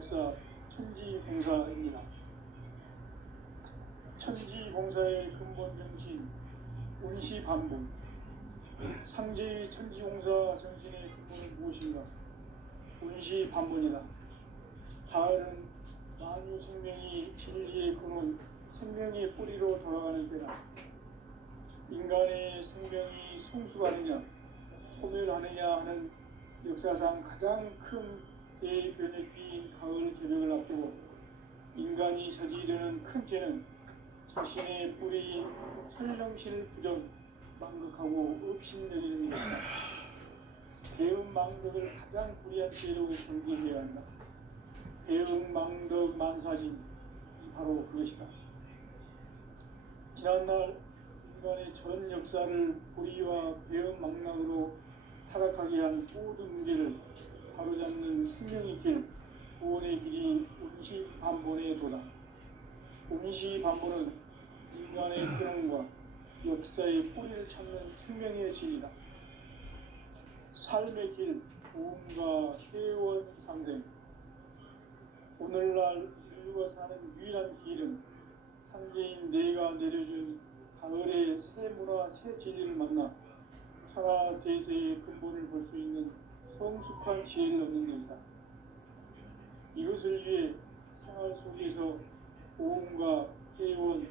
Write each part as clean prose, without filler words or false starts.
역사 천지봉사입니다. 천지봉사의 근본 정신, 운시반복. 상제의 천지봉사 정신의 근본은 무엇인가? 운시반복이다. 가을은 만유 생명이 진리의 근원, 생명의 뿌리로 돌아가는 때다. 인간의 생명이 성숙하느냐, 소멸하느냐 하는 역사상 가장 큰 대변혁기인 가을 개벽을 앞두고 인간이 저지르는 큰 죄는 자신의 뿌리인 설령신을 부정, 망극하고 업신여기는 것이다. 배은망덕을 가장 불의한 죄로 경계해야 한다. 배은망덕 만사진이 바로 그것이다. 지난날 인간의 전 역사를 불의와 배은망락으로 타락하게 한 모든 문제를 바로잡는 생명의 길, 구원의 길이 운시반본의 도다. 운시반본은 인간의 근원과 역사의 뿌리를 찾는 생명의 진리다. 삶의 길, 도움과 회원 상생. 오늘날 인류가 사는 유일한 길은 상제인 내가 내려준 가을의 새 문화, 새 진리를 만나 천하 대세의 근본을 볼 수 있는 성숙한 지혜를 얻는 것이다. 이것을 위해 생활 속에서 도움과 회원,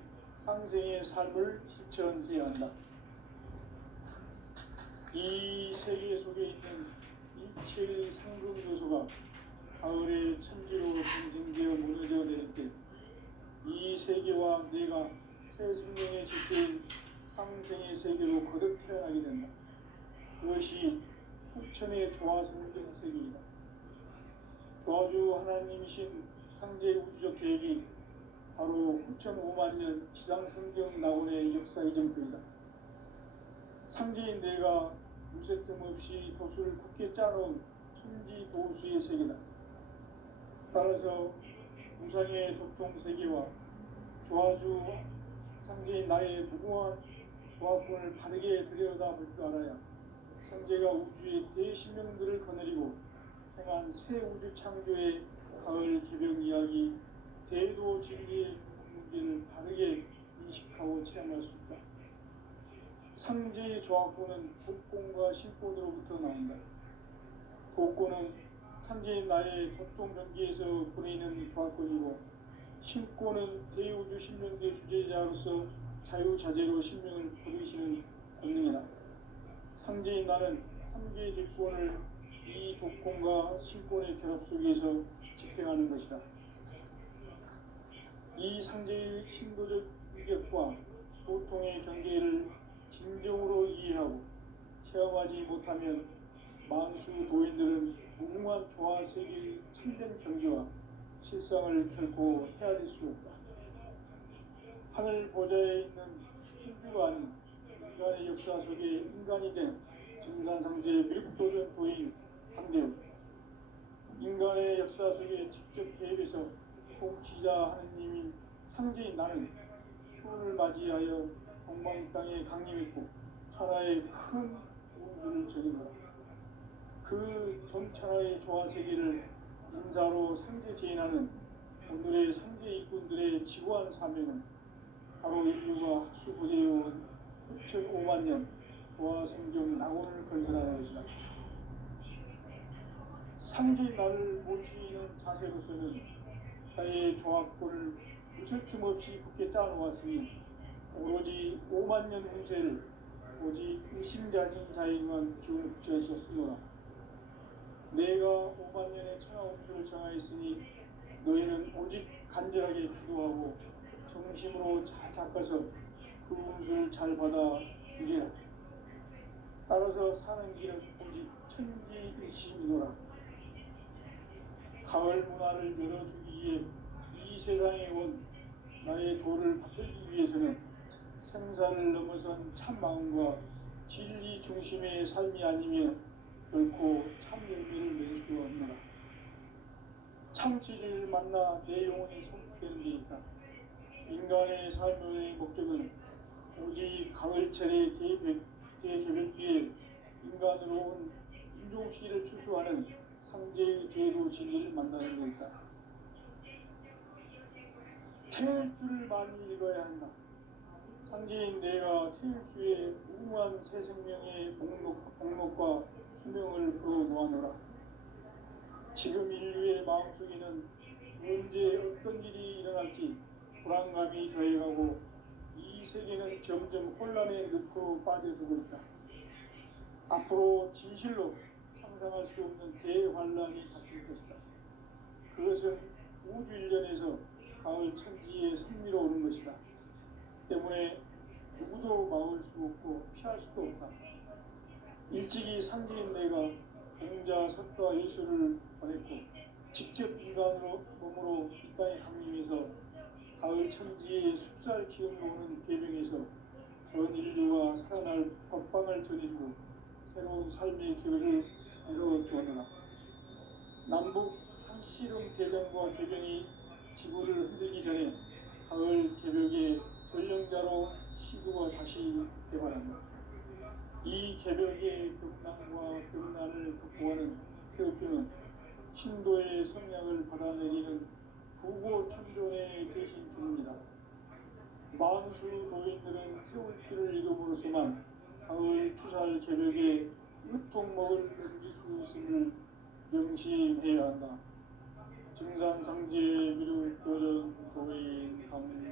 상생의 삶을 실천해야 한다. 이 세계 속에 있는 일체의 상금 요소가 가을의 천지로 분생되어 무너져 내릴 때 이 세계와 내가 새 생명의 질서인 상생의 세계로 거듭 태어나게 된다. 그것이 후천의 조화성경 세계이다. 조화주 하나님이신 상제 우주적 계획이 바로 후천 5만년 지상성경 낙원의 역사의 정표이다. 상제인 내가 무쇠 틈 없이 도수를 굳게 짜놓은 천지도수의 세계다. 따라서 무상의 도통세계와 조화주 상제인 나의 무궁한 조합권을 바르게 들여다볼 줄 알아야 상제가 우주의 대신명들을 거느리고 행한 새 우주 창조의 가을 개벽 이야기, 대도 진리의 문제를 바르게 인식하고 체험할 수 있다. 상제의 조합권은 독권과 신권으로부터 나온다. 독권은 상제인 나의 도통변기에서 보내는 조합권이고, 신권은 대우주 신명계 주제자로서 자유자재로 신명을 부르시는 권능이다. 상제인 나는 3개의 직권을 이 독권과 신권의 결합 속에서 집행하는 것이다. 이 상제의 신도적 위격과 도통의 경계를 진정으로 이해하고 체험하지 못하면 만수 도인들은 무궁한 조화세계의 참된 경지와 실상을 결코 헤아릴 수 없다. 하늘 보좌에 있는 천주가 아닌 인간의 역사 속에 인간이 된 증산상제 밀국도전 도인 강대우. 인간의 역사 속에 직접 개입해서 통치자 하느님인 상제인 나는 추운을 맞이하여 동방 땅에 강림했고 천하의 큰 운수를 적이노라. 그 전천하의 조화세계를 인사로 상제 제인하는 오늘의 상제 일꾼들의 지구한 사명은 바로 인류가 학수부대해온 6,500,000년 조화성경 낙원을 건설하는 것이다. 상제의 나를 모시는 자세로서는 나의 조합권을 무술 틈 없이 굳게 짜놓았으니 오로지 50,000년 운세를 오직 일심자진 자에게만 기운을 붙여주었으므로 내가 50,000년의 천하 운수를 정하였으니 너희는 오직 간절하게 기도하고 정심으로 잘 닦아서 그 운수를 잘 받아 이래라. 따라서 사는 길은 오직 천지일심이노라. 가을 문화를 열어주기 위해 이 세상에 온 나의 도를 받들기 위해서는 생사를 넘어선 참 마음과 진리 중심의 삶이 아니면 결코 참 열매를 맺을 수가 없노라. 참 진리를 만나 내 영혼이 성숙되는 데 있다. 인간의 삶의 목적은 오직 가을철의 대개벽기에 인간으로 온 인종시를 추수하는 상제의 제도 진리를 만나는 데 있다. 태일주를 많이 읽어야 한다. 상제인 내가 태일주의 무궁한 새 생명의 목록과 수명을 그어놓아노라. 지금 인류의 마음속에는 언제 어떤 일이 일어날지 불안감이 더해가고 이 세계는 점점 혼란의 늪으로 빠져들고 있다. 앞으로 진실로 상상할 수 없는 대환란이 닥칠 것이다. 그것은 우주 일련에서 가을 천지의 섭리로 오는 것이다. 때문에 누구도 막을 수 없고 피할 수도 없다. 일찍이 상제인 내가 공자 석가 예수를 보냈고 직접 인간으로 몸으로 이 땅에 강림해서 가을 천지의 숲살 기운이 오는 계명에서 전 인류가 살아날 법방을 전해주고 새로운 삶의 기회를 이루어주었노라. 남북 상씨름 대전과 개병이 지구를 흔들기 전에 가을 개벽의 전령자로 시구가 다시 개발한다. 이 개벽의 급난과 급난을 극복하는 태극기는 신도의 성량을 받아내리는 부고천존의 대신 중입니다. 만수 노인들은 태울기를 이름으로서만 가을 추살 개벽의 으통목을 넘길 수 있음을 명심해야 한다. 증산상제 미륵도전 도인 강례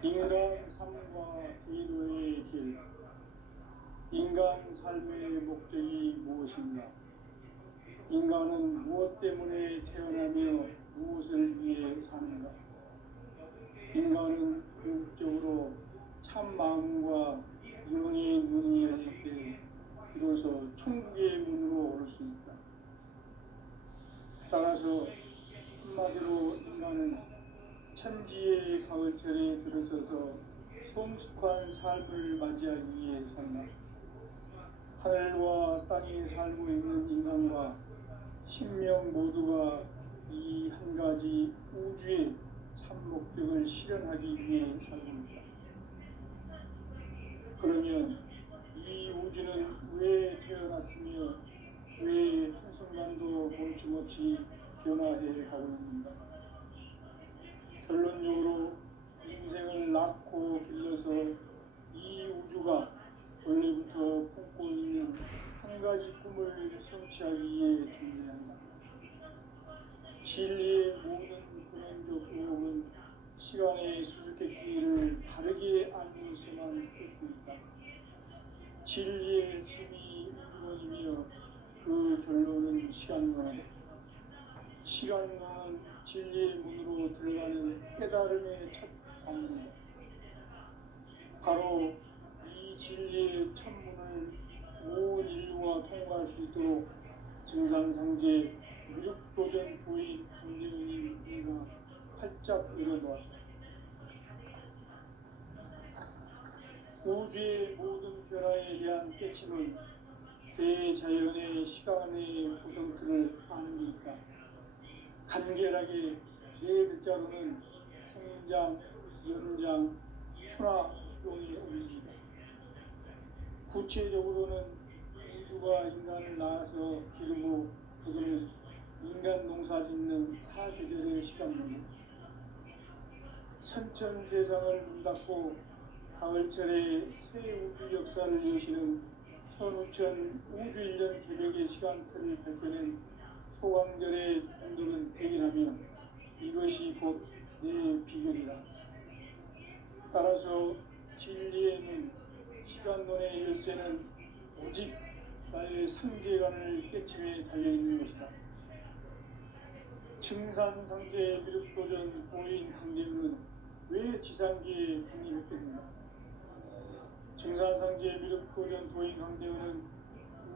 인간 삶과 기도의 길. 인간 삶의 목적이 무엇인가? 인간은 무엇 때문에 태어나며 무엇을 위해 사는가? 인간은 궁극적으로 참 마음과 영의 눈이 열릴 때 비로소 천국의 문으로 오를 수 있다. 따라서 한마디로 인간은 천지의 가을철에 들어서서 성숙한 삶을 맞이하기 위해 산다. 하늘과 땅에 살고 있는 인간과 신명 모두가 이 한 가지 우주의 참 목적을 실현하기 위해 살고 있다. 그러면 이 우주는 왜 태어났으며 왜 한순간도 멈춤없이 변화해 가고 있는가? 결론적으로 인생을 낳고 길러서 이 우주가 원래부터 품고 있는 한 가지 꿈을 성취하기 위해 존재한다. 진리의 모든 근원적 의혹은 시간의 수수께끼를 바르게 알면서만 풀 수 있다. 진리의 힘이 우주론이며 그 결론은 시간론이다. 시간론은 진리의 문으로 들어가는 깨달음의 첫 방문이다. 바로 이 진리의 천문을 온 인류가 통과할 수 있도록 증산상제 미륵도전 부인 강림이가 활짝 열어놓았다. 우주의 모든 변화에 대한 깨침은 대자연의 시간의 구성틀을 아는 게 있다. 간결하게 네 글자로는 생장, 연장, 추나 추동이 올립니다. 구체적으로는 우주가 인간을 낳아서 기르고 그들은 인간 농사 짓는 사계절의 시간입니다. 선천 세상을 문닫고 가을철에 새 우주 역사를 여시는 천우천 우주 일년 개벽의 시간틀을 밝혀낸 소강절의 공덕은 대기라면 이것이 곧 내 비결이다. 따라서 진리에는 시간론의 열쇠는 오직 나의 상계관을 깨침에 달려있는 것이다. 증산상제 미륵도전 보인 강림은 왜 지상계에 강림했겠는가? 증산상제 미륵도전 도인 강림은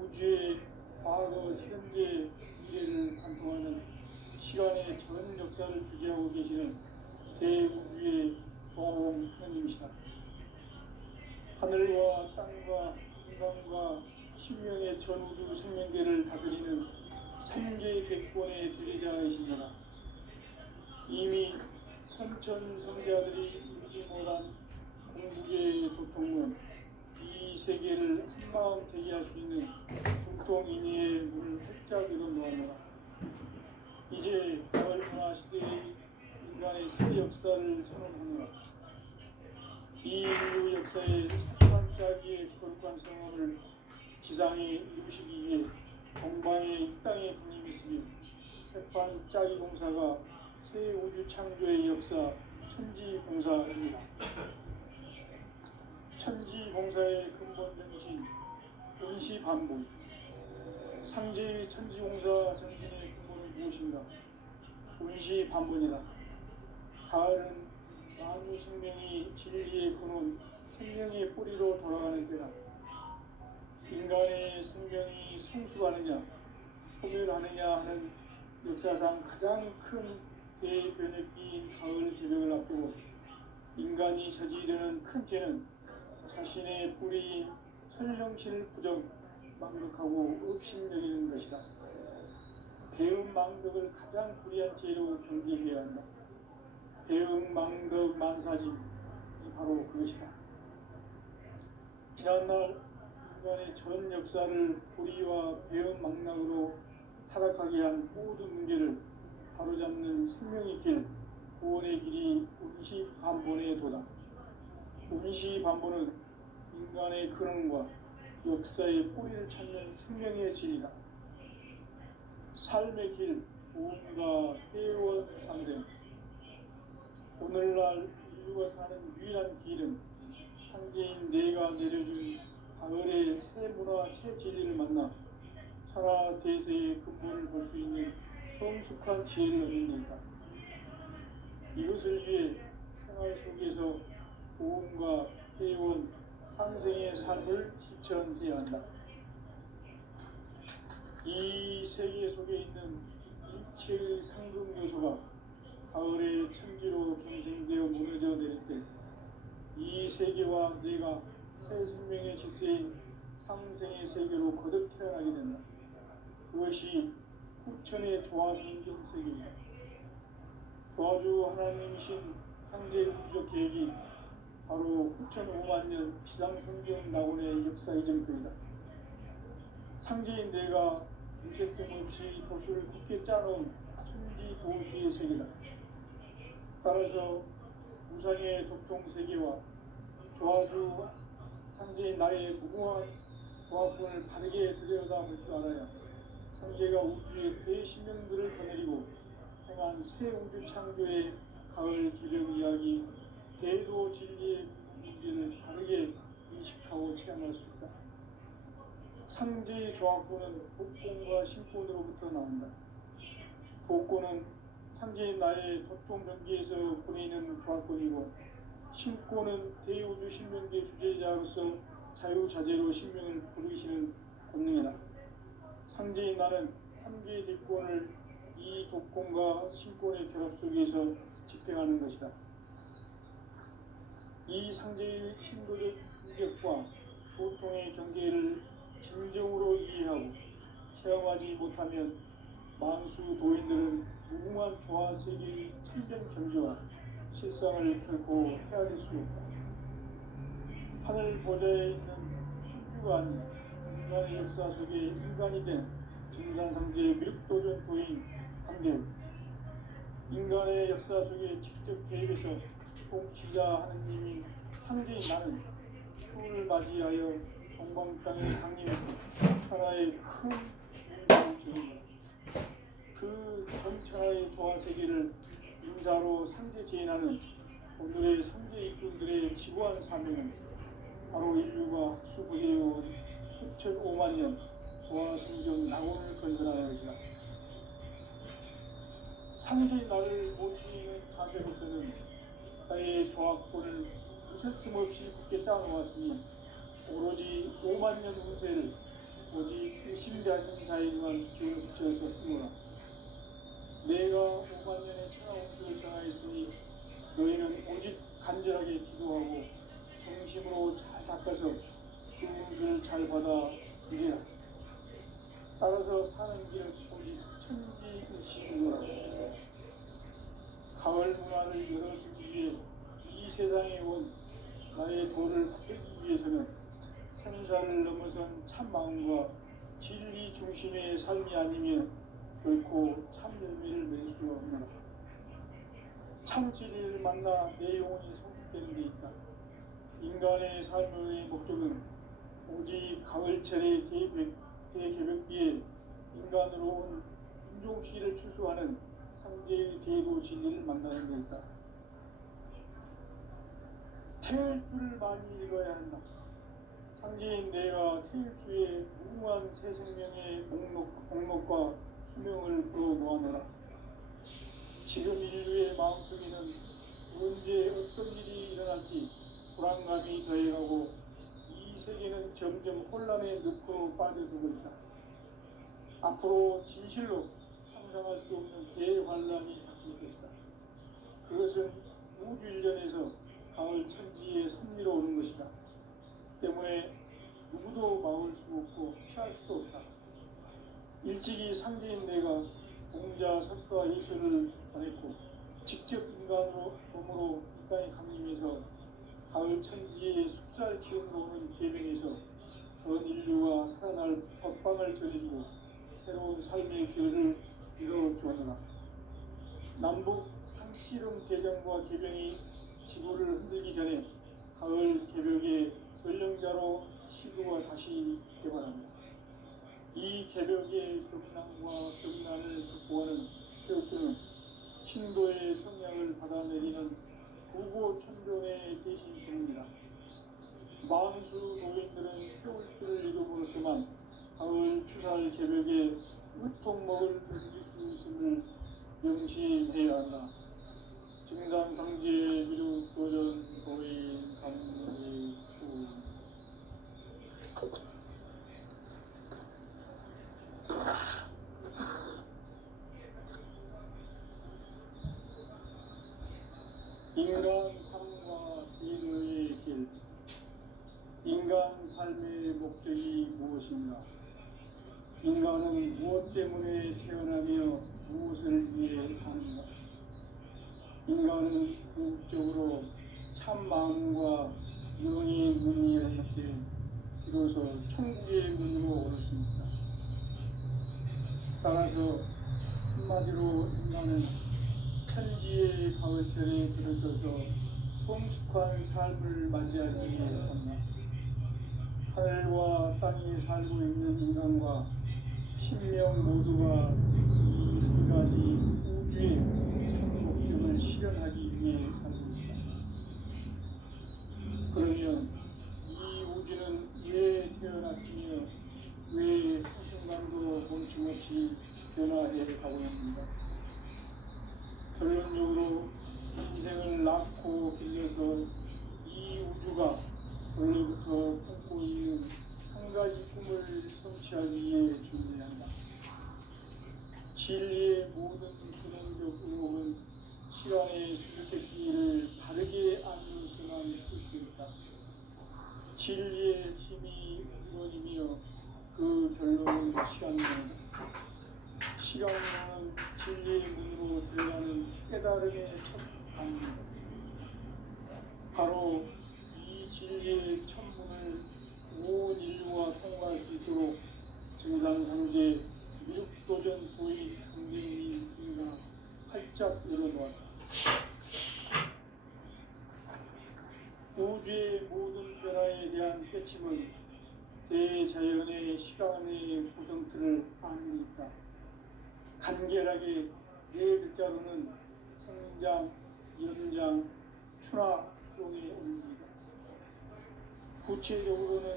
우주의 과거, 현재, 미래를 관통하는 시간의 전 역사를 주재하고 계시는 대우주의 보험하나님이시다. 하늘과 땅과 인간과 신명의 전우주 생명계를 다스리는 생계 대권의 주제자이시니라. 이미 선천성자들이 이루지 못한 공국의 중통은 이 세계를 한마음 되게 할 수 있는 중통인의의 문을 활짝 열어놓았노라. 이제 가을 문화 시대의 인간의 새 역사를 선언하노라. 이 인류 역사의 산반짜기의 거룩한 성함을 지상에 이루시기 위해 동방의 이 땅에 분임했으며 색반짜기 공사가 새 우주 창조의 역사 천지공사입니다. 천지공사의 근본 정신 운시반본. 상제의 천지공사 정신의 근본은 무엇인가? 운시반본이다. 가을은 만유 생명이 진리의 근원, 생명의 뿌리로 돌아가는 때다. 인간의 생명이 성숙하느냐, 소멸하느냐 하는 역사상 가장 큰 대변혁기인 가을 개벽을 앞두고 인간이 저지르는 큰 죄는 자신의 뿌리인 천령신을 망덕하고 업신여기는 것이다. 배음 망덕을 가장 불의한 죄로 경계해야 한다. 배음 망덕 만사짐이 바로 그것이다. 지난날 인간의 전 역사를 불의와 배음 망락으로 타락하게 한 모든 문제를 바로잡는 생명의 길, 구원의 길이 운시반본의 도다. 운시반본은 인간의 근원과 역사의 뿌리를 찾는 생명의 진리다. 삶의 길, 구원과 회원 상생. 오늘날 인류가 사는 유일한 길은 상제인 내가 내려준 가을의 새 문화, 새 진리를 만나 천하 대세의 근본을 볼 수 있는 성숙한 지혜를 얻는 데 있다. 이것을 위해 생활 속에서 보험과 회원, 상생의 삶을 실천해야 한다. 이 세계 속에 있는 일체의 상승 요소가 가을의 천지로 경생되어 무너져 내릴 때 이 세계와 내가 새 생명의 질서인 상생의 세계로 거듭 태어나게 된다. 그것이 후천의 조화성경 세계입니다. 조화주 하나님이신 상제 우주적 계획이 바로 후천 5만 년 지상성경 낙원의 역사 이전표이다. 상제인 내가 무색점 없이 도수를 굳게 짜놓은 천지 도수의 세계다. 따라서 우상의 독통 세계와 조화주 상제인 나의 무궁한 조합군을 바르게 들여다볼 줄 알아야 상제가 우주의 대신명들을 거느리고 행한 새 우주 창조의 가을 기력 이야기, 대도 진리의 문제를 바르게 인식하고 체험할 수 있다. 상제의 조합군은 복권과 신권으로부터 나온다. 복권은 상제인 나의 도통 경계에서 보내는 조합권이고, 신권은 대우주 신명계 주제자로서 자유자재로 신명을 부르시는 권능이다. 상제인 나는 3개의 뒷권을 이 독권과 신권의 결합 속에서 집행하는 것이다. 이 상제의 신도적 인격과 보통의 경계를 진정으로 이해하고 체험하지 못하면 만수 도인들은 무궁한 조화 세계의 참된 경지와 실상을 결코 헤아릴 수 없다. 하늘 보좌에 있는 천주가 아닌 인간의 역사 속에 인간이 된 증산상제의 밀도전 도인 강대우. 인간의 역사 속에 직접 개입해서 통치자 하느님인 상제인 나는 추운을 맞이하여 동방 땅에 강림했고 천하의 큰 운동을 지닙니다. 그 전천하의 조화 세계를 인사로 상제 제인하는 오늘의 상제 일꾼들의 지고한 사명은 바로 인류가 학수부해온 6,5만 년 조화 성경 낙원을 건설하는 것이다. 상제의 나를 모시는 자세로서는 나의 조합권을 무설낌 없이 굳게 짜놓았으니 오로지 5만 년 운세를 오직 일심자진 자에게만 기운을 붙여서 쓰노라. 내가 5만 년의 천하 운수를 정하였으니 너희는 오직 간절하게 기도하고 정심으로 잘 닦아서 그 운수를 잘 받아 이리라. 따라서 사는 길은 오직 천지일시이노라. 가을 문화를 열어주기 위해 이 세상에 온 나의 도를 받들기 위해서는 생사를 넘어선 참 마음과 진리 중심의 삶이 아니면 결코 참 열매를 맺을 수가 없노라. 참 진리를 만나 내 영혼이 성숙되는 데 있다. 인간의 삶의 목적은 오직 가을철의 대개벽기에 인간으로 온 인종시를 추수하는 상제의 대도 진리를 만나는 데 있다. 태일주를 많이 읽어야 한다. 상제인 내가 태일주의 무궁한 새 생명의 목록과 수명을 풀어놓아노라. 지금 인류의 마음속에는 언제 어떤 일이 일어날지 불안감이 더해가고 이 세계는 점점 혼란의 늪으로 빠져들고 있다. 앞으로 진실로 상상할 수 없는 대환란이 닥칠 것이다. 그것은 우주 일련에서 가을 천지의 섭리로 오는 것이다. 때문에 누구도 막을 수 없고 피할 수도 없다. 일찍이 상대인 내가 공자, 석가, 예술을 보냈고 직접 인간으로 몸으로 이 땅에 강림해서 가을 천지의 숲살 기운으로 오는 계명에서 전 인류가 살아날 법방을 전해주고 새로운 삶의 길을 이뤄주었노라. 남북 상씨름 대전과 개병이 지구를 흔들기 전에 가을 개벽의 전령자로 시구가 다시 개발합니다. 이 개벽의 경랑과 경란을 극복하는 태우주는 신도의 성량을 받아내리는 구고천병의 대신 중입니다. 만수 노인들은 태울주를 이름으로서만 가을 추살 개벽에 으통먹을 던질 수 있음을 명심해야 한다. 증산상제 미륵도전 고인 감리 수 인간 삶과 인의 길. 인간 삶의 목적이 무엇인가? 인간은 무엇 때문에 태어나며 무엇을 위해 사는가? 인간은 궁극적으로 참 마음과 영의 문이 열릴 때 비로소 천국의 문으로 오를 수 있다. 따라서 한마디로 인간은 천지의 가을철에 들어서서 성숙한 삶을 맞이하기 위해 산다. 하늘과 땅에 살고 있는 인간과 신명 모두가 이 한 가지 우주의 참 목적을 실현하기 위해 살고 있다. 그러면 이 우주는 왜 태어났으며 왜 한순간도 멈춤없이 변화해 가고 있는가? 결론적으로 인생을 낳고 길러서 이 우주가 원래부터 품고 있는 한 가지 꿈을 성취하기 위해 존재한다. 진리의 모든 근원적 의혹은 시간의 수수께끼를 바르게 알면서만 풀 수 있다. 진리의 핵심이 근원이며 그 결론은 시간론이다. 시간론은 진리의 문으로 들어가는 깨달음의 첫 단계다. 바로 이 진리의 천문을 온 인류가 통과할 수 있도록 증산상제 미륵도전 도의 강림이가 활짝 열어놓았다. 우주의 모든 변화에 대한 깨침은 대자연의 시간의 구성틀을 아는 있다. 간결하게 네 글자로는 생장, 연장, 추나, 추동의 원리이다. 구체적으로는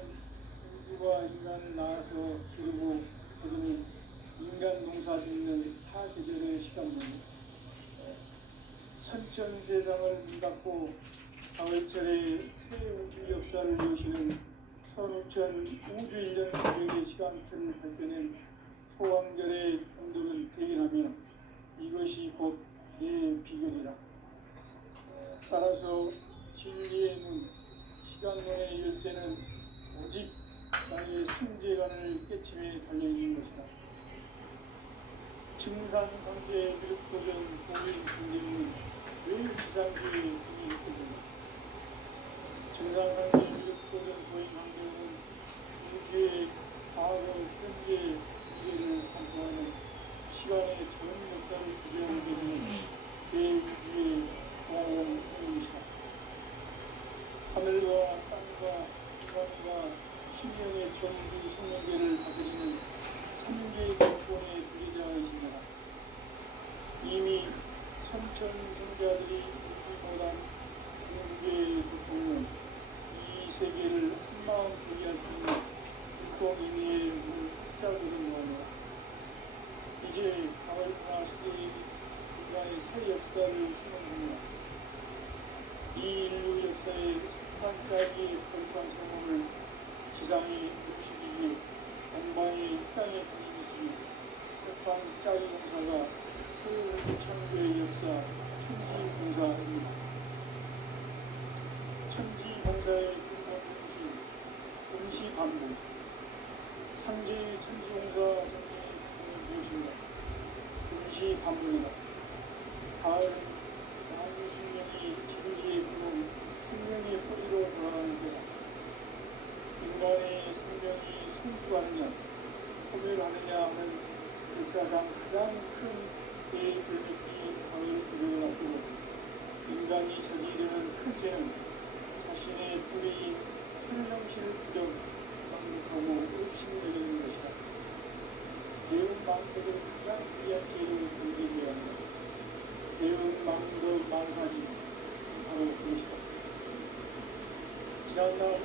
우주가 인간을 낳아서 기르고 거두는 인간 농사 짓는 사계절의 시간입니다. 선천 세상을 문 닫고 가을철에 새 우주 역사를 여시는 선우천 우주 1년 가족의 시간틀을 발견한 소왕절의 공들은 대견하며 이것이 곧 내 비결이라. 따라서 진리의 문, 시간론의 열쇠는 오직 나의 생재관을 깨침에 달려있는 것이다. 증산상제 미륵도전 고인 공들은 왜 지상주의 공인 있거든요. 증산상제 유력도전 도인 강대는 우주의 과거, 현재, 미래를 관통하는 시간의 전 역사를 주제하게 되지는 대우주의 공공이시다. 하늘과 땅과 인간과 신령의 전부 생명계를 다스리는 3개 정권의 주제자이십니다. 이미 선천성자들이 우주보단 중국의 고통은 이 세계를 한마음 되게 할 수 있는 불통인의 문자들을 모아내 이제 가을문화 시대의 인간의 새 역사를 수놓습니다. 이 인류 역사의 반짝이 거룩한 성공을 지상에 묵히기 위해 동방의 땅에 보낸 것이 백방 짜리 공사가 소유창조의 역사 천지봉사입니다. 천지봉사의 근본 뜻이 임시반복, 상제의 천지봉사 정신의 근본은 무엇인가? 임시반복이다. 가을은 만유 생명이 지구지에 부는 생명의 뿌리로 돌아가는 때다. 인간의 생명이 성숙하느냐, 소멸하느냐 하는 역사상 가장 큰 대불명이 가을 기록을 앞두고 인간이 저지르는 큰 죄는 자신의 뿌리인 천명신을 부정 반복하고 읍신내리는 것이다. 대운망덕은 가장 귀한 죄를 견디어야 한다. 대운망덕 만사지 바로 그것이다. 지난날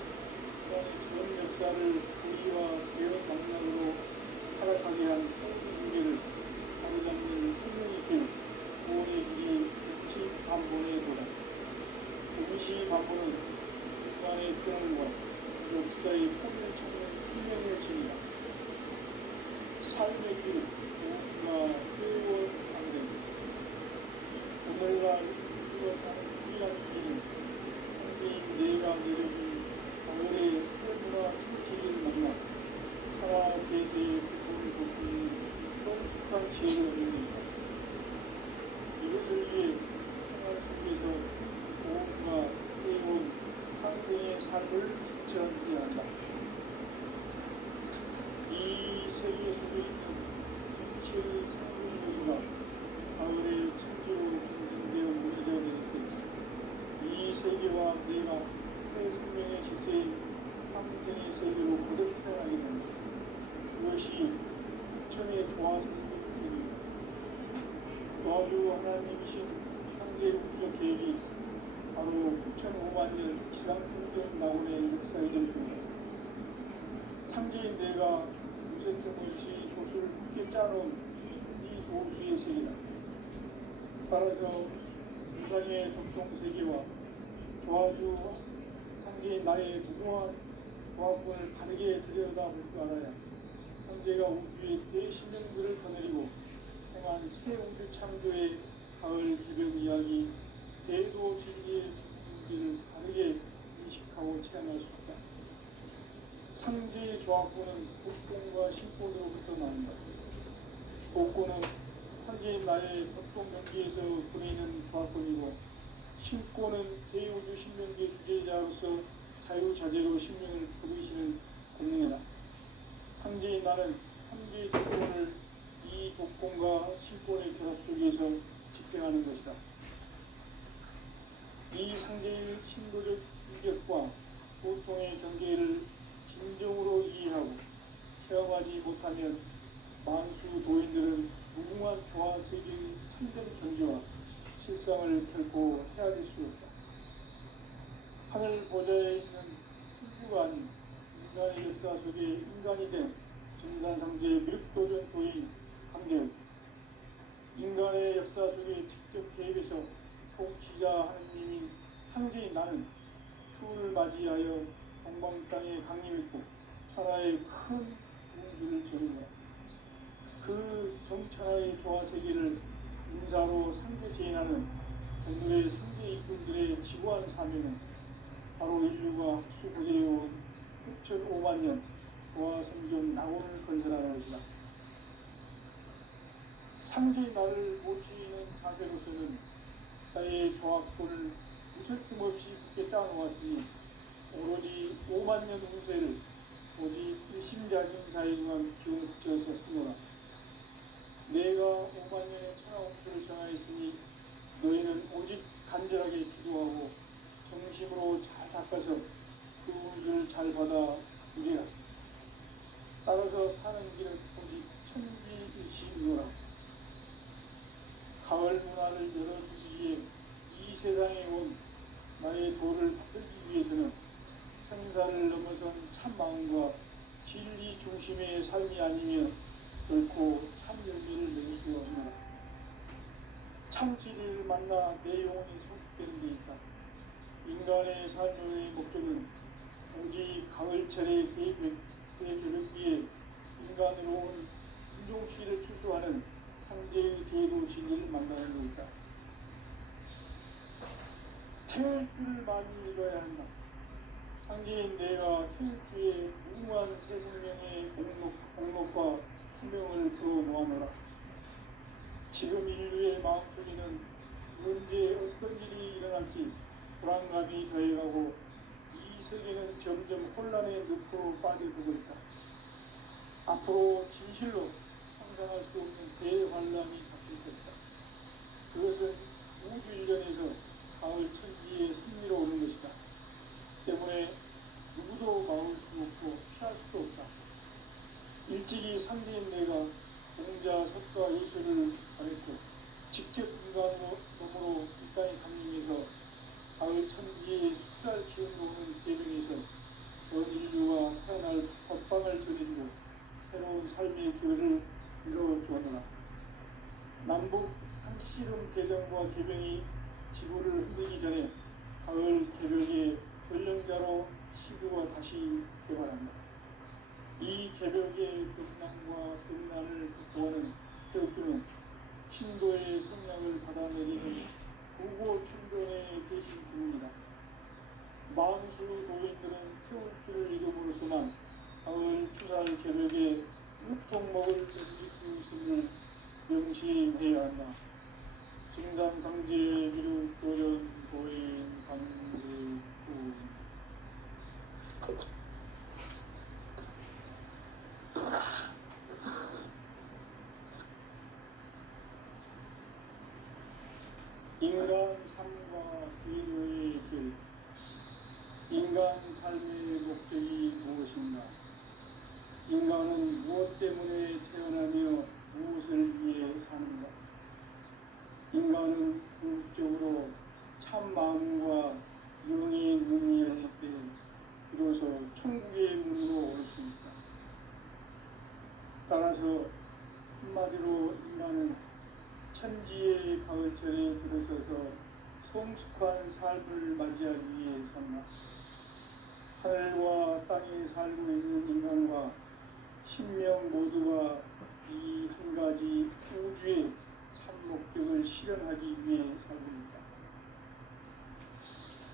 전 역사를 우리와 대운망락으로 타락하게 한 모든 문제를 바로잡는 생명의 길, 구원의 길이 임시반본의 도다. 임시반본은 인간의 근원과 역사의 뿌리를 찾는 생명의 진이다. 삶의 길은 무엇과 퇴원 상대입니다. 오늘날 우리가 사는 유일한 길은 한개인 내가 내려준 가을의 세문화 성질을 만나 살아 계세의 기쁨을 볼 수 있는 성숙한 지혜를 얻습니다. 이것을 위해 생활 속에서 모험과 해온 상생의 삶을 실천해야 한다. 이 세계 속에 있는 일체의 생명 요소가 가을의 천지로形成되어 무너져 내릴 때 이 세계와 내가 새 생명의 질서인 상생의 세계로 거듭 태어나게 된다. 그것이 부천의 조화성경 세계입니다. 조화주 하나님이신 창제 우주적 계획이 바로 9,500만 년 지상생명 낙원의 역사의 전부입니다. 창제인 내가 무쇠틈 없이 돛을 굳게 짜놓은 천지 도수의 세계다. 따라서 우상의 덕통세계와 조화주 상제인 나의 무궁한 조합권을 다르게 들여다볼 줄 알아야 상제가 우주의 대신령들을 거느리고 행한 새 우주 창조의 가을 기병 이야기 대도 진리의 문제를 다르게 인식하고 체험할 수 있다. 상제의 조합권은 복권과 신권으로부터 나온다. 복권은 상제인 나의 법동 경기에서 보내는 조합권이고 신권은 대우주 신명계 주제자로서 자유자재로 신명을 거두시는 권능이다. 상제인 나는 3개의 조건을 이 복권과 신권의 결합 속에서 집행하는 것이다. 이 상제의 신도적 인격과 보통의 경계를 진정으로 이해하고 체험하지 못하면 만수 도인들은 무궁한 조화 세계의 참된 경지와 실상을 결코 헤아릴 수 없다. 하늘 보좌에 있는 천주가 아닌 인간의 역사 속에 인간이 된 증산상제 미륵도전 도인 강제는 인간의 역사 속에 직접 개입해서 통치자 하느님인 상제인 나는 추을 맞이하여 동방 땅에 강림했고 천하의 큰 공주를 저린다. 그 정천하의 조화세계를 인사로 상제 제인하는 오늘의 상제 일꾼들의 지구한 사명은 바로 인류가 학수고대해온 6,500만 년 조화생존 낙원을 건설하는 것이다. 상제의 나를 모시는 자세로서는 나의 조합권을 무설틈 없이 굳게 짜놓았으니 오로지 5만 년 운세를 오직 일심자진 자에게만 기운 붙여서 쓰노라. 내가 5만 년의 천하운수를 정하였으니 너희는 오직 간절하게 기도하고 정심으로 잘 닦아서 그 운수를 잘 받아 누리라. 따라서 사는 길은 오직 천지일시이노라. 가을 문화를 열어주기 위해 이 세상에 온 나의 도를 받들기 위해서는 생사를 넘어선 참 마음과 진리 중심의 삶이 아니면 결코 참 열매를 맺을 수 없노라. 참 진리를 만나 내 영혼이 성숙되는 데 있다. 인간의 삶의 목적은 오직 가을철의 대개벽기에 인간으로 온 인종시를 추수하는 상제의 대도신을 만나는 것이다. 태울 줄을 많이 읽어야 한다. 상제인 내가 태울 주에 무궁한 새 생명의 공로과 수명을 풀어놓아노라. 지금 인류의 마음속에는 언제 어떤 일이 일어날지 불안감이 더해가고 이 세계는 점점 혼란의 늪으로 빠져들고 있다. 앞으로 진실로 상상할 수 없는 대환란이 닥칠 것이다. 그것은 우주 일련에서 가을 천지의 승리로 오는 것이다. 때문에 누구도 막을 수 없고 피할 수도 없다. 일찍이 상대인 내가 공자, 석가, 예술을 가르쳤고 직접 인간으로 이 땅에 감림해서 가을 천지의 숫살 기운으로 오는 계명에서 전 인류가 살아날 법방을 전해주고 새로운 삶의 기회를 이뤄주었노라. 남북 상씨름 개정과 개병이 지구를 흔들기 전에 가을 개벽의 전령자로 시대가 다시 개발한다. 이 개벽의 극난과 극난을 극복하는 태극주는 신도의 성량을 받아내리는 구고충전의 대신 주문이다. 만수 도인들은 태극주를 이름으로서만 가을 추살 개벽의 육통목을 던지고 있음을 명시해야 한다. 증산상제 기류 도전 도인 강대구 인간 삶과 인류의 길. 인간 삶의 목적이 무엇인가? 인간은 무엇 때문에 태어나며 무엇을 위해 사는가? 인간은 궁극적으로 참 마음과 영의 문이 열릴 때 비로소 천국의 문으로 올 수 있다. 따라서 한마디로 인간은 천지의 가을철에 들어서서 성숙한 삶을 맞이하기 위해 산다. 하늘과 땅에 살고 있는 인간과 신명 모두가 이 한 가지 우주의 참 목적을 실현하기 위해 살고 있다.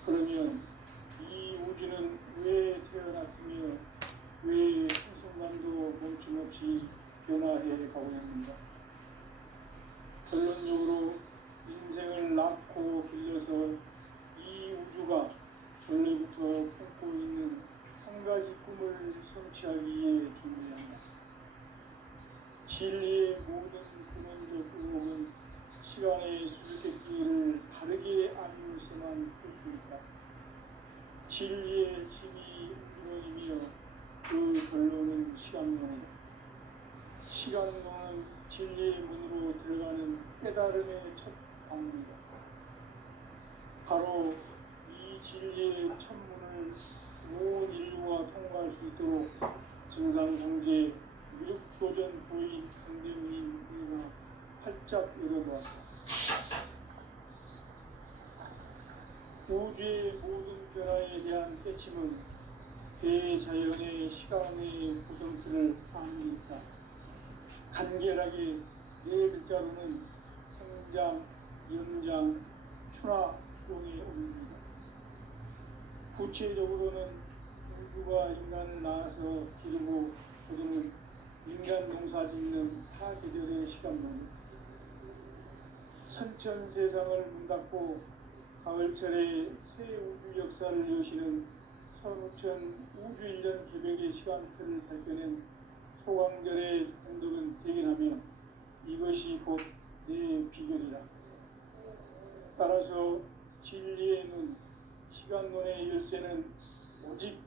그러면 이 우주는 왜 태어났으며 왜 한순간도 멈춤없이 변화해 가고 있는가? 결론적으로 인생을 낳고 길러서 이 우주가 원래부터 품고 있는 한 가지 꿈을 성취하기 위해 존재한다. 진리의 모든 근원적 의혹은 시간의 수수께끼를 다르게 알면서만 풀 수 있다. 진리의 진이 근원이며 그 결론은 시간론이다. 시간론은 진리의 문으로 들어가는 깨달음의 첫 방문이다. 바로 이 진리의 첫문을 온 인류가 통과할 수 있도록 증상상제 미륵도전 부인 강대우님과 활짝 열어놓았다. 우주의 모든 변화에 대한 깨침은 대자연의 시간의 구성틀을 아닙니까? 간결하게 네 글자로는 성장, 연장, 추나, 추동의 의미입니다. 구체적으로는 우주가 인간을 낳아서 기르고 거두는 인간 농사 짓는 사계절의 시간론입니다. 선천 세상을 문 닫고 가을철에 새 우주 역사를 여시는 서울천 우주일년 개벽의 시간표를 밝혀낸 소강절의 공덕은 대견하며 이것이 곧 내 비결이라. 따라서 진리의 눈, 시간론의 열쇠는 오직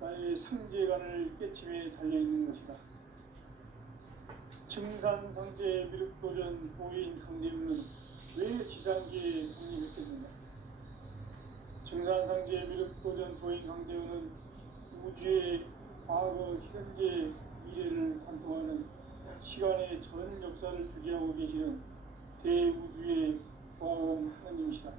나의 상제관을 깨침에 달려있는 것이다. 증산상제 미륵도전 도인 강림은 왜 지상계에 강림했겠느냐? 증산상제 미륵도전 도인 강대우는 우주의 과거, 현재, 미래를 관통하는 시간의 전 역사를 주재하고 계시는 대우주의 조화원 하나님이시다.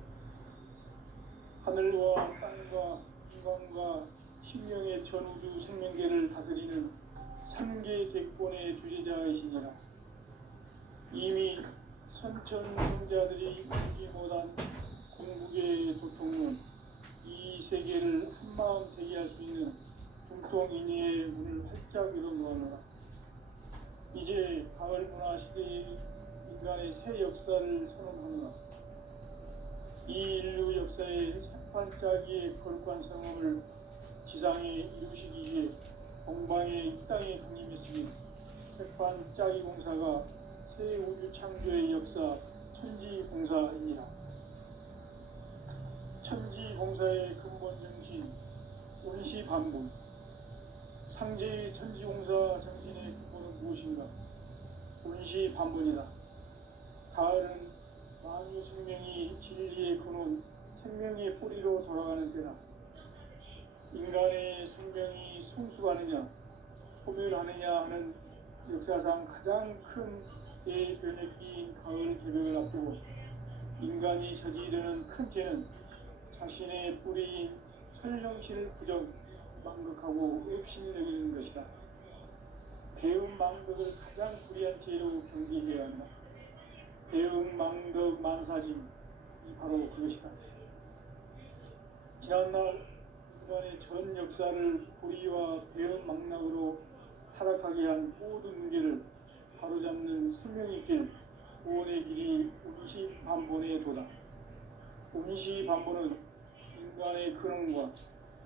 하늘과 땅과 인간과 신명의 전우주 생명계를 다스리는 삼계 대권의 주제자이시니라. 이미 선천성자들이 이기 못한 궁극의 도통론, 이 세계를 한마음 되게 할 수 있는 중통인의의 문을 활짝 열어놓아노라. 이제 가을 문화 시대의 인간의 새 역사를 선언하노라. 이 인류 역사의 반짝이의 거룩한 성험을 지상에 이루시기 위해 동방의 이 땅에 강림했으니 백반짜기 공사가 새 우주 창조의 역사 천지공사이니라. 천지공사의 근본 정신 운시반본. 상제의 천지공사 정신의 근본은 무엇인가? 운시반본이다. 가을은 만유 생명이 진리의 근원, 생명의 뿌리로 돌아가는 때나 인간의 생명이 성숙하느냐 소멸하느냐 하는 역사상 가장 큰 대변혁기인 가을 개벽을 앞두고 인간이 저지르는 큰 죄는 자신의 뿌리인 설령신을 부정 망극하고 없인 여기는 것이다. 배움 망극을 가장 불의한 죄로 경계해야 한다. 배움 망극 만사짐이 바로 그것이다. 지난날 인간의 전 역사를 불의와 배움 망락으로 타락하게 한 모든 문제를 바로잡는 생명의 길, 구원의 길이 운시반본의 도다. 운시반본은 인간의 근원과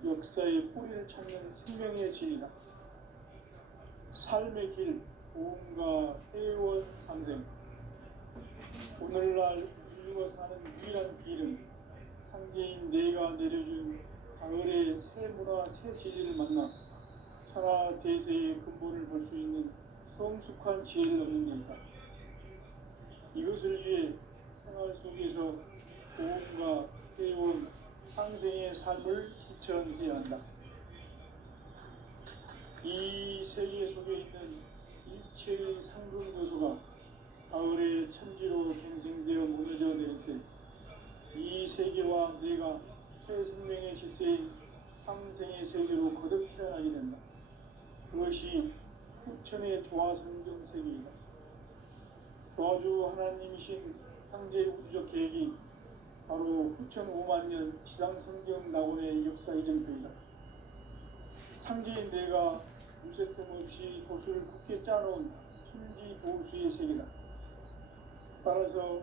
역사의 뿌리를 찾는 생명의 진리다. 삶의 길, 보험과 회원 상생. 오늘날 인류가 사는 유일한 길은 상제인 내가 내려준 가을의 새 문화, 새 진리를 만나 천하 대세의 근본을 볼 수 있는 성숙한 지혜를 얻는 데이다. 이것을 위해 생활 속에서 보험과 회원, 상생의 삶을 실천해야 한다. 이 세계 속에 있는 일체의 상근 요소가 가을의 천지로 갱생되어 무너져 내릴 때 이 세계와 내가 새 생명의 질서인 상생의 세계로 거듭 태어나게 된다. 그것이 후천의 조화성경 세계이다. 조화주 하나님이신 상제 우주적 계획이 바로 후천 5만 년 지상성경 낙원의 역사 이전표이다. 상제인 내가 무쇠틈 없이 도수를 굳게 짜놓은 천지 도수의 세계다. 따라서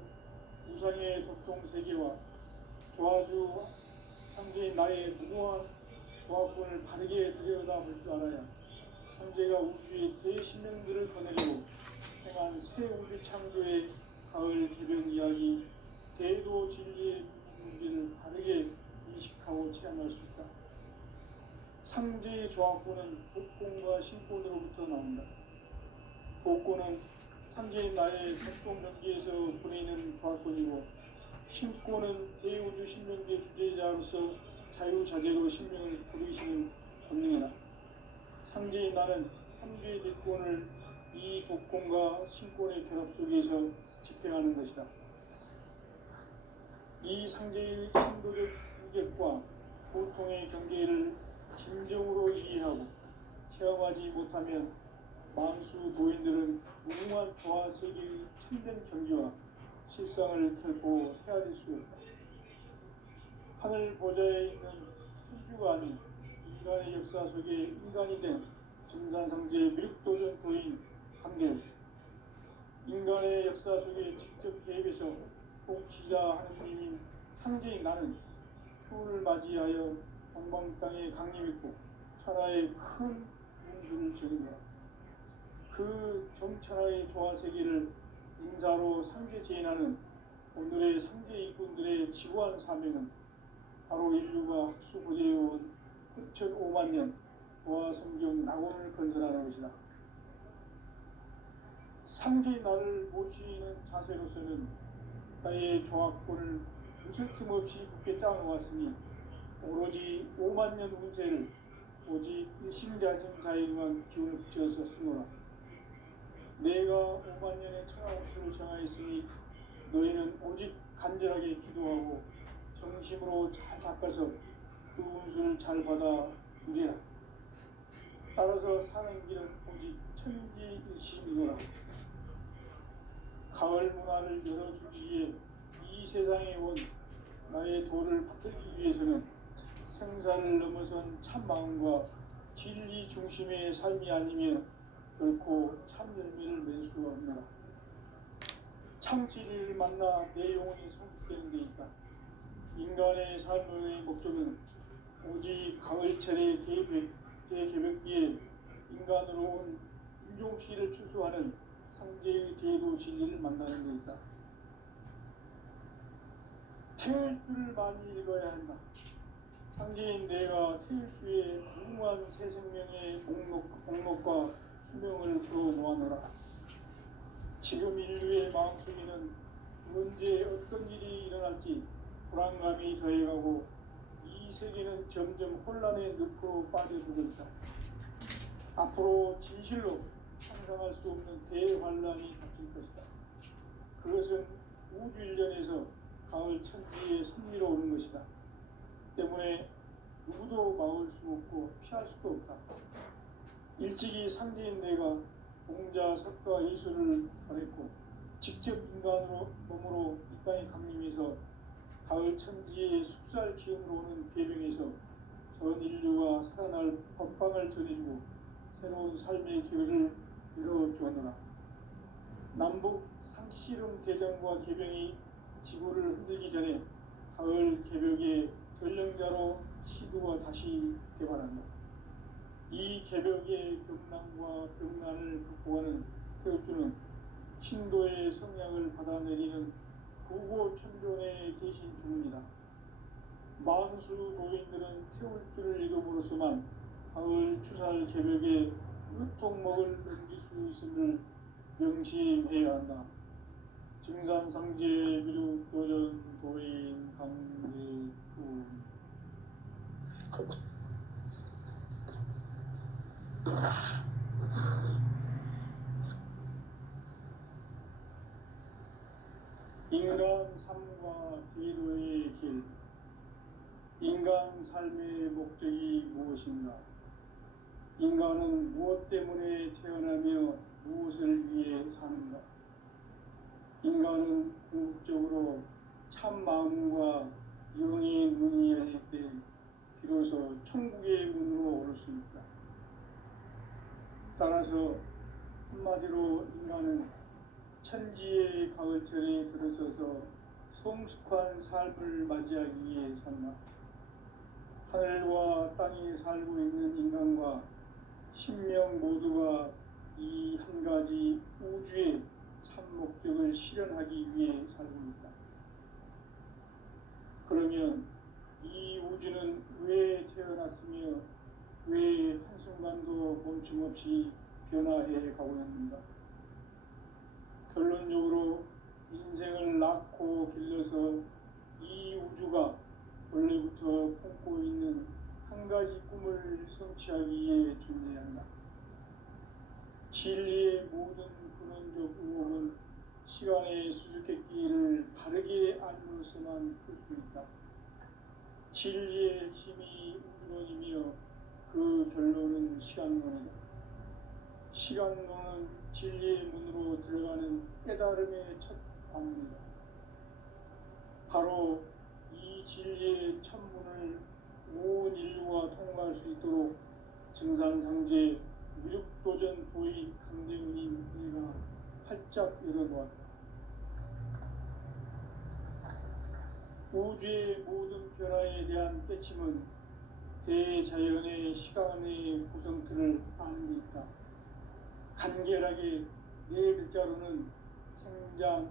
우상의 도통 세계와 조화주 상제인 나의 무모한 조화권을 바르게 들여다볼 줄 알아야 상제가 우주의 대신명들을 거느리고 행한 새 우주 창조의 가을 개벽 이야기, 대도 진리의 문제를 바르게 인식하고 체험할 수 있다. 상제의 조화권은 복권과 신권으로부터 나온다. 복권은 상제인 나의 백동 경계에서 보내는 조화권이고, 신권은 대우주 신명계 주제자로서 자유자재로 신명을 부르시는 권능이다. 상제인 나는 삼계의 대권을 이 복권과 신권의 결합 속에서 집행하는 것이다. 이 상제의 신도적 인격과 보통의 경계를 진정으로 이해하고 체험하지 못하면 만수 도인들은 무궁한 조화 세계의 참된 경지와 실상을 결코 헤아릴 수 없다. 하늘 보좌에 있는 천주가 아닌 인간의 역사 속에 인간이 된 증산상제 미륵도전 도인 강대우, 인간의 역사 속에 직접 개입해서 통치자 하느님인 상제인 나는 추운을 맞이하여 동방 땅에 강림했고 천하의 큰 운수를 적인다. 그 정천하의 조화세계를 인사로 상제 제인하는 오늘의 상제 일꾼들의 지구한 사명은 바로 인류가 학수고대해온 9,500만 년 조화성경 낙원을 건설하는 것이다. 상제의 나를 모시는 자세로서는 나의 조합권을 무슨 틈 없이 굳게 짜놓았으니 오로지 5만 년 운세를 오직 일심자진 자에게만 기운을 붙여서 쓰노라. 내가 5만 년의 천하운수를 정하였으니 너희는 오직 간절하게 기도하고 정심으로 잘 닦아서 그 운수를 잘 받아 누리라. 따라서 사는 길은 오직 천지일심이노라. 가을 문화를 열어주기 위해 이 세상에 온 나의 도를 받들기 위해서는 생사를 넘어선 참 마음과 진리 중심의 삶이 아니면 결코 참 열매를 맺을 수가 없노라. 참 진리를 만나 내 영혼이 성숙되는 데 있다. 인간의 삶의 목적은 오직 가을철의 대개벽기에 인간으로 온 인종시를 추수하는 상제의 대도 진리를 만나는 데 있다. 태울 줄을 많이 읽어야 한다. 상제인 내가 태울 주의 무궁한 새 생명의 목록과 수명을 풀어놓아노라. 지금 인류의 마음속에는 언제 어떤 일이 일어날지 불안감이 더해가고 이 세계는 점점 혼란의 늪으로 빠져들고 있다. 앞으로 진실로 상상할 수 없는 대환란이 닥칠 것이다. 그것은 우주 일전에서 가을 천지의 섭리로 오는 것이다. 때문에 누구도 막을 수 없고 피할 수도 없다. 일찍이 상제인 내가 공자, 석가, 예수를 보냈고 직접 인간으로 몸으로 이 땅에 강림해서 가을 천지의 숙살 기운으로 오는 계명에서 전 인류가 살아날 법방을 전해주고 새로운 삶의 기회를 열어주었노라. 남북 상씨름 대전과 개병이 지구를 흔들기 전에 가을 개벽의 전령자로 시도가 다시 개발한다. 이 개벽의 벽난과 벽난을 극복하는 태엽주는 신도의 성향을 받아내리는 부고천존의 대신 주문이다. 만수 도인들은 태울주를 이름으로서만 가을 추살 개벽의 으통목을 넘길 수 있음을 명심해야 한다. 증산상제 미륵 도전 도인 강제구 인간 삶과 기도의 길. 인간 삶의 목적이 무엇인가? 인간은 무엇 때문에 태어나며 무엇을 위해 사는가? 인간은 궁극적으로 참 마음과 영의 눈이 열릴 때 비로소 천국의 문으로 오를 수 있다. 따라서 한마디로 인간은 천지의 가을철에 들어서서 성숙한 삶을 맞이하기 위해 산다. 하늘과 땅에 살고 있는 인간과 신명 모두가 이 한 가지 우주의 참 목적을 실현하기 위해 살고 있다. 그러면 이 우주는 왜 태어났으며 왜 한순간도 멈춤없이 변화해 가고 있는가? 결론적으로 인생을 낳고 길러서 이 우주가 원래부터 품고 있는 한 가지 꿈을 성취하기 위해 존재한다. 진리의 모든 근원적 의혹은 시간의 수수께끼를 바르게 알므로서만 풀 수 있다. 진리의 힘이 우주론이며 그 결론은 시간론이다. 시간론은 진리의 문으로 들어가는 깨달음의 첫 관문이다. 바로 이 진리의 첫 문을 온 인류가 통과할 수 있도록 증산상제 미륵도전 도의 강대문인 내가 활짝 열어놓았다. 우주의 모든 변화에 대한 깨침은 대자연의 시간의 구성틀을 아는 데 있다. 간결하게 네 글자로는 생장,